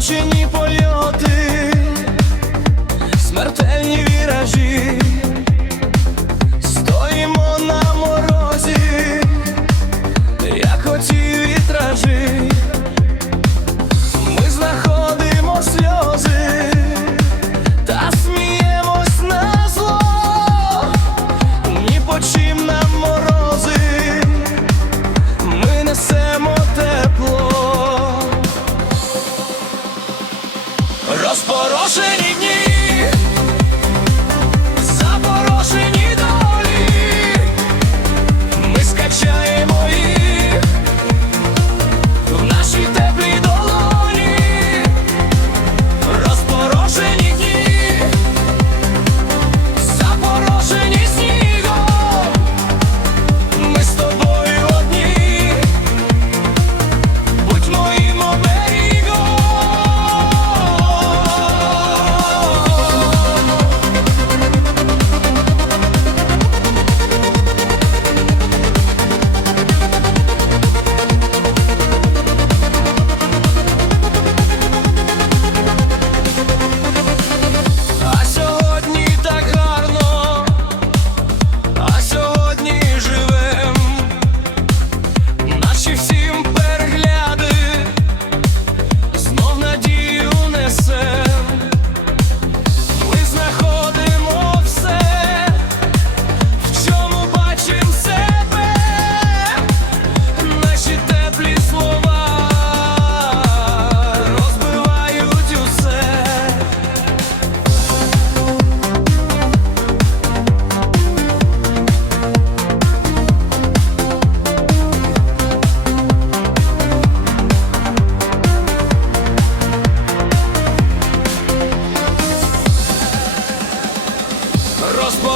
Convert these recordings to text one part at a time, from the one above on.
Розлючені польоти, смертельні віражі, розпорошені дні.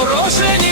Запрошення.